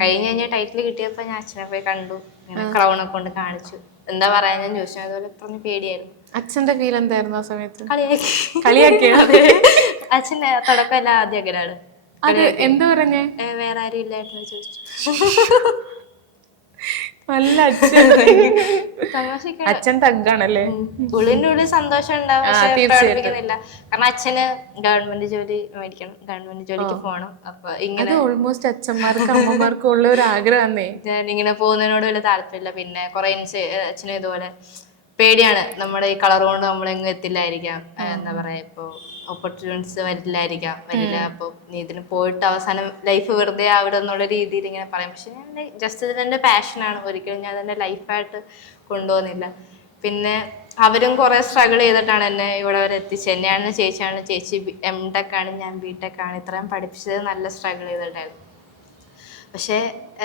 കഴിഞ്ഞ ടൈറ്റിൽ കിട്ടിയപ്പോ ഞാൻ അച്ഛനെ പോയി കണ്ടു, ഇങ്ങനെ ക്രൗണൊക്കെ കൊണ്ട് കാണിച്ചു. എന്താ പറയാ ഞാൻ ചോദിച്ചു, അതുപോലെ പറഞ്ഞ് പേടിയായിരുന്നു. അച്ഛന്റെ ഫീൽ എന്തായിരുന്നു ആ സമയത്ത്? കളിയാക്കിയോ? അച്ഛൻ്റെ തുടക്കമല്ല ആദ്യം അങ്ങനെയാണ്. അത് എന്ത് പറഞ്ഞേ? വേറെ ആരും ഇല്ലായിരുന്നു ചോദിച്ചു. നല്ല അച്ഛൻ. അച്ഛൻ തഗ്ഗാണല്ലേ. ഉള്ളിൻ്റെ ഉള്ളിൽ സന്തോഷം ഉണ്ടാവും, പക്ഷെ പ്രകടിപ്പിക്കുന്നില്ല. കാരണം അച്ഛന് ഗവൺമെന്റ് ജോലി മേടിക്കണം, ഗവൺമെന്റ് ജോലിക്ക് പോകണം. അപ്പൊ ഇങ്ങനെ ഓൾമോസ്റ്റ് അച്ഛന്മാർക്കും അമ്മമാർക്കും ഉള്ള ഒരു ആഗ്രഹമേ. ഞാൻ ഇങ്ങനെ പോകുന്നതിനോട് വലിയ താല്പര്യമില്ല. പിന്നെ കുറെ അച്ഛനും ഇതുപോലെ പേടിയാണ്, നമ്മുടെ ഈ കളർ കൊണ്ട് നമ്മളെങ്ങും എത്തില്ലായിരിക്കാം, എന്താ പറയാ, ഇപ്പൊ ഓപ്പർച്യൂണിറ്റീസ് വരില്ല. അപ്പൊ നീ ഇതിന് പോയിട്ട് അവസാനം ലൈഫ് വെറുതെ അവിടെ എന്നുള്ള രീതിയിൽ ഇങ്ങനെ പറയാം. പക്ഷെ ഞാൻ ജസ്റ്റ് ഇതിൻ്റെ പാഷനാണ്, ഒരിക്കലും ഞാൻ അതിൻ്റെ ലൈഫായിട്ട് കൊണ്ടുപോകുന്നില്ല. പിന്നെ അവരും കുറെ സ്ട്രഗിൾ ചെയ്തിട്ടാണ് എന്നെ ഇവിടെ വരെ എത്തിച്ചത്. എന്നെയാണ് ചേച്ചി M.Tech ആണ്, ഞാൻ B.Tech ആണ്. ഇത്രയും പഠിപ്പിച്ചത് നല്ല സ്ട്രഗിൾ ചെയ്തിട്ടായിരുന്നു. പക്ഷെ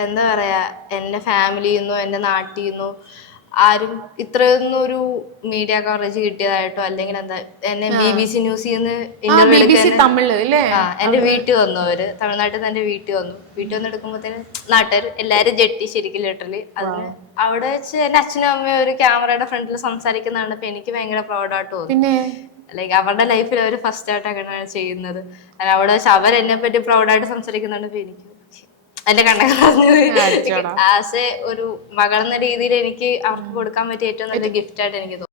എന്താ പറയാ, എൻ്റെ ഫാമിലിയിൽ നിന്നോ എൻ്റെ നാട്ടിൽ നിന്നോ ആരും ഇത്രയൊന്നും ഒരു മീഡിയ കവറേജ് കിട്ടിയതായിട്ടോ, അല്ലെങ്കിൽ എന്താ എന്നെ BBC ന്യൂസിൽ നിന്ന് ഇന്റർവ്യൂ എന്റെ വീട്ടിൽ വന്നു. അവര് തമിഴ്നാട്ടിൽ നിന്ന് എന്റെ വീട്ടിൽ വന്ന് എടുക്കുമ്പോഴത്തേന് നാട്ടുകാർ എല്ലാരും ജെട്ടി, ശരിക്കും ലിറ്ററലി. അതിന് അവിടെ വെച്ച് എന്റെ അച്ഛനും അമ്മയും ഒരു ക്യാമറയുടെ ഫ്രണ്ടിൽ സംസാരിക്കുന്നതാണ്. ഇപ്പൊ എനിക്ക് ഭയങ്കര പ്രൗഡായിട്ട് തോന്നുന്നു. ലൈക്ക് അവരുടെ ലൈഫിൽ അവർ ഫസ്റ്റ് ആയിട്ട് അങ്ങനെയാണ് ചെയ്യുന്നത്. അവിടെ വെച്ച് അവരെന്നെ പറ്റി പ്രൗഡായിട്ട് സംസാരിക്കുന്നുണ്ട്. എനിക്ക് എന്റെ കണ്ടൊക്കെ ആസ് എ ഒരു മകളെന്ന രീതിയിൽ എനിക്ക് അവർക്ക് കൊടുക്കാൻ പറ്റിയ ഏറ്റവും നല്ല ഗിഫ്റ്റ് ആയിട്ട് എനിക്ക് തോന്നുന്നു.